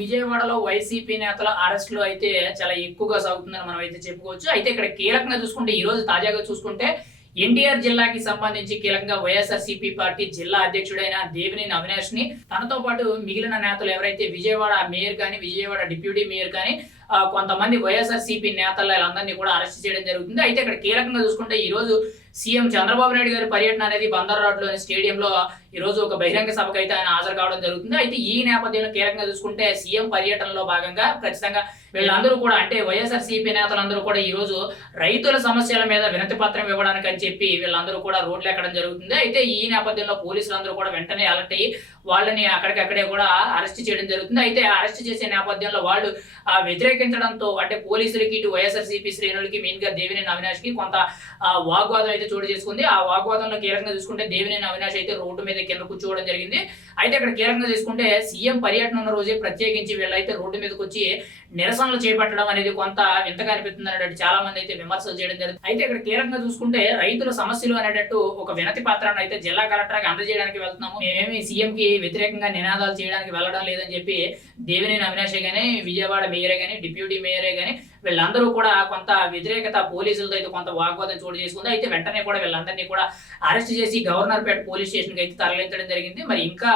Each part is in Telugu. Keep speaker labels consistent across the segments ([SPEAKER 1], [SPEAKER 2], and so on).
[SPEAKER 1] విజయవాడలో వైసీపీ నేతల అరెస్టులు అయితే చాలా ఎక్కువగా సాగుతుందని మనం అయితే చెప్పుకోవచ్చు. అయితే ఇక్కడ కీలకంగా చూసుకుంటే ఈ రోజు తాజాగా చూసుకుంటే ఎన్టీఆర్ జిల్లాకి సంబంధించి కీలకంగా వైఎస్ఆర్సీపీ పార్టీ జిల్లా అధ్యక్షుడైన దేవినేని అవినాష్ని తనతో పాటు మిగిలిన నేతలు ఎవరైతే విజయవాడ మేయర్ కానీ విజయవాడ డిప్యూటీ మేయర్ కానీ కొంతమంది వైఎస్ఆర్సీపీ నేతలు వీళ్ళందరినీ కూడా అరెస్ట్ చేయడం జరుగుతుంది. అయితే ఇక్కడ కీలకంగా చూసుకుంటే ఈ రోజు సీఎం చంద్రబాబు నాయుడు గారి పర్యటన అనేది బందర్ స్టేడియంలో ఈ రోజు ఒక బహిరంగ సభకు అయితే ఆయన హాజరు కావడం జరుగుతుంది. అయితే ఈ నేపథ్యంలో కీలకంగా చూసుకుంటే సీఎం పర్యటనలో భాగంగా ఖచ్చితంగా వీళ్ళందరూ కూడా అంటే వైఎస్ఆర్ సిపి నేతలందరూ కూడా ఈ రోజు రైతుల సమస్యల మీద వినతి పత్రం ఇవ్వడానికి అని చెప్పి వీళ్ళందరూ కూడా రోడ్లు ఎక్కడం జరుగుతుంది. అయితే ఈ నేపథ్యంలో పోలీసులందరూ కూడా వెంటనే అలర్ట్ అయ్యి వాళ్ళని అక్కడికక్కడే కూడా అరెస్ట్ చేయడం జరుగుతుంది. అయితే అరెస్ట్ చేసే నేపథ్యంలో వాళ్ళు ఆ, వ్యతిరేకించడంతో అంటే పోలీసులకి ఇటు వైఎస్ఆర్ సిపి శ్రేణులకి మెయిన్గా దేవినేని అవినాష్కి కొంత వాగ్వాదం అయితే చోటు చేసుకుంది. ఆ వాగ్వాదంలో కీలకంగా చూసుకుంటే దేవినేని అవినాష్ అయితే రోడ్డు మీద కింద కూర్చోవడం జరిగింది. అయితే ఇక్కడ కీలకంగా చూసుకుంటే సీఎం పర్యటన ఉన్న రోజే ప్రత్యేకించి వీళ్ళైతే రోడ్డు మీదకి వచ్చి నిరసనలు చేపట్టడం అనేది కొంత వింతగా అనిపిస్తుంది అనేటట్టు చాలా మంది అయితే విమర్శలు చేయడం జరిగింది అయితే ఇక్కడ కీలకంగా చూసుకుంటే రైతుల సమస్యలు అనేటట్టు ఒక వినతి పత్రాన్ని అయితే జిల్లా కలెక్టర్కి అందజేయడానికి వెళ్తున్నాము. మేమేమి సీఎం కి వ్యతిరేకంగా నినాదాలు చేయడానికి వెళ్ళడం లేదని చెప్పి దేవినేని అవినాష్ గానీ విజయవాడ మేయర్ గానీ డిప్యూటీ మేయరే కానీ వీళ్ళందరూ కూడా కొంత వ్యతిరేకత పోలీసులతో అయితే కొంత వాగ్వాదం చోటు చేసుకుంది. అయితే వెంటనే కూడా వీళ్ళందరినీ కూడా అరెస్ట్ చేసి గవర్నర్పేట పోలీస్ స్టేషన్కి అయితే తరలించడం జరిగింది. మరి ఇంకా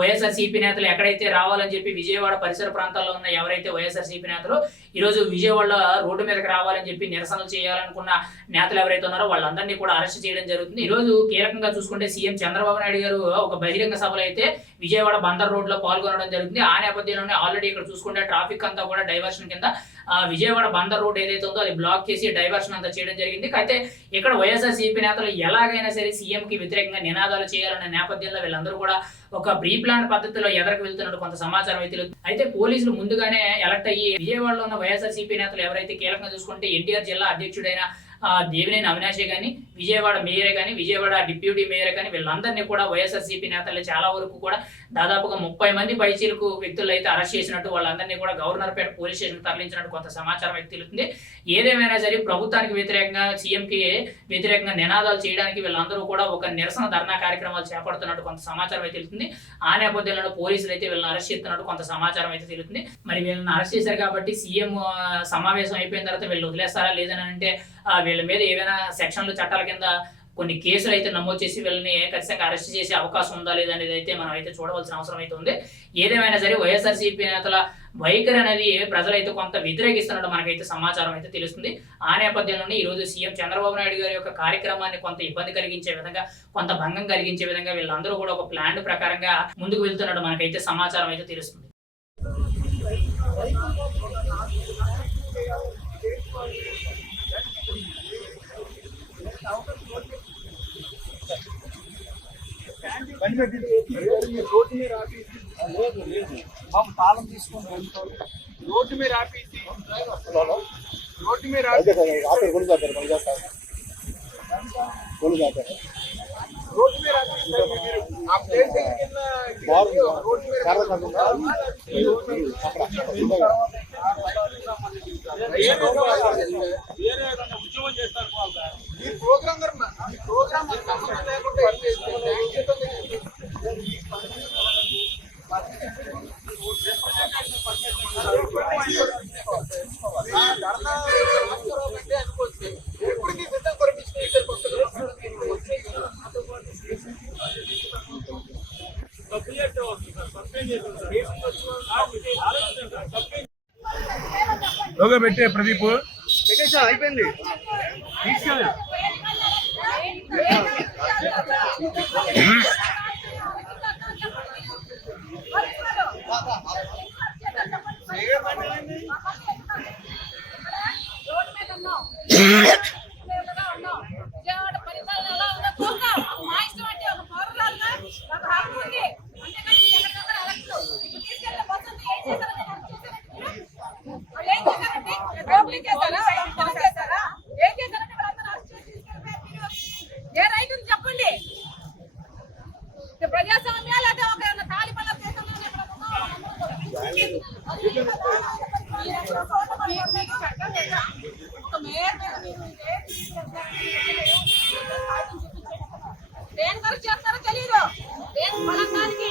[SPEAKER 1] వైఎస్ఆర్సీపీ నేతలు ఎక్కడైతే రావాలని చెప్పి విజయవాడ పరిసర ప్రాంతాల్లో ఉన్న ఎవరైతే వైఎస్ఆర్సీపీ నేతలు ఈ రోజు విజయవాడలో రోడ్డు మీదకి రావాలని చెప్పి నిరసనలు చేయాలనుకున్న నేతలు ఎవరైతే ఉన్నారో వాళ్ళందరినీ కూడా అరెస్ట్ చేయడం జరుగుతుంది. ఈ రోజు కీలకంగా చూసుకుంటే సీఎం చంద్రబాబు నాయుడు గారు ఒక బహిరంగ సభలో అయితే విజయవాడ బందర్ రోడ్లో పాల్గొనడం జరుగుతుంది. ఆ నేపథ్యంలోనే ఆల్రెడీ ఇక్కడ చూసుకుంటే ట్రాఫిక్ అంతా కూడా డైవర్షన్ కింద విజయవాడ విజయవాడ బందర్ రోడ్ ఏదైతే ఉందో అది బ్లాక్ చేసి డైవర్షన్ అంతా చేయడం జరిగింది. అయితే ఇక్కడ వైఎస్ఆర్ సిపి నేతలు ఎలాగైనా సరే సీఎం కి వ్యతిరేకంగా నినాదాలు చేయాలన్న నేపథ్యంలో వీళ్ళందరూ కూడా ఒక ప్రీ ప్లాన్ పద్ధతిలో ఎదరకు వెళ్తున్నట్టు కొంత సమాచారం అయితే అయితే పోలీసులు ముందుగానే ఎలక్ట్ అయ్యి విజయవాడలో ఉన్న వైఎస్ఆర్ సిపి నేతలు ఎవరైతే కీలకంగా చూసుకుంటే ఎన్టీఆర్ జిల్లా అధ్యక్షుడైన దేవినేని అవినాషే కానీ విజయవాడ మేయరే కానీ విజయవాడ డిప్యూటీ మేయర్ కానీ వీళ్ళందరినీ కూడా వైఎస్ఆర్ సిపి నేతలు చాలా వరకు కూడా దాదాపుగా ముప్పై మంది పైచీలకు వ్యక్తులు అయితే అరెస్ట్ చేసినట్టు వాళ్ళందరినీ కూడా గవర్నర్పేట పోలీస్ స్టేషన్ తరలించినట్టు కొంత సమాచారం అయితే తెలుస్తుంది. ఏదేమైనా సరే ప్రభుత్వానికి వ్యతిరేకంగా సీఎంకి వ్యతిరేకంగా నినాదాలు చేయడానికి వీళ్ళందరూ కూడా ఒక నిరసన ధర్నా కార్యక్రమాలు చేపడుతున్నట్టు కొంత సమాచారం అయితే తెలుస్తుంది. ఆ నేపథ్యంలో పోలీసులు అయితే వీళ్ళని అరెస్ట్ చేస్తున్నట్టు కొంత సమాచారం అయితే తెలుస్తుంది. మరి వీళ్ళని అరెస్ట్ చేశారు కాబట్టి సీఎం సమావేశం అయిపోయిన తర్వాత వీళ్ళు వదిలేస్తారా లేదని అంటే ఆ, వీళ్ళ మీద ఏవైనా సెక్షన్లు చట్టాల కింద కొన్ని కేసులు అయితే నమోదు చేసి వీళ్ళని ఖచ్చితంగా అరెస్ట్ చేసే అవకాశం ఉందా లేదా అనేది అయితే మనం అయితే చూడవలసిన అవసరం అయితే ఉంది. ఏదేమైనా సరే వైఎస్ఆర్సీపీ నేతల వైఖరి అనేది ప్రజలైతే కొంత వ్యతిరేకిస్తున్నట్టు మనకైతే సమాచారం అయితే తెలుస్తుంది. ఆ నేపథ్యంలోనే ఈ రోజు సీఎం చంద్రబాబు నాయుడు గారి యొక్క కార్యక్రమాన్ని కొంత ఇబ్బంది కలిగించే విధంగా కొంత భంగం కలిగించే విధంగా వీళ్ళందరూ కూడా ఒక ప్లాన్ ప్రకారంగా ముందుకు వెళ్తున్నట్టు మనకైతే సమాచారం అయితే తెలుస్తుంది.
[SPEAKER 2] రోడ్డు మీద ఆపేసి లేదు లేదు మాకు తాళం తీసుకొని వెళ్తారు రోడ్డు మీద ఆపేసి రోడ్డు మీద ఆపేసి రోడ్డు మీద ఆపేసి మీరు ఆ ప్లేస్ దగ్గరికి రోడ్డు మీద లోగా పెట్టే ప్రదీప్. అయిపోయింది. తీసుకెళ్ళి
[SPEAKER 3] ఏ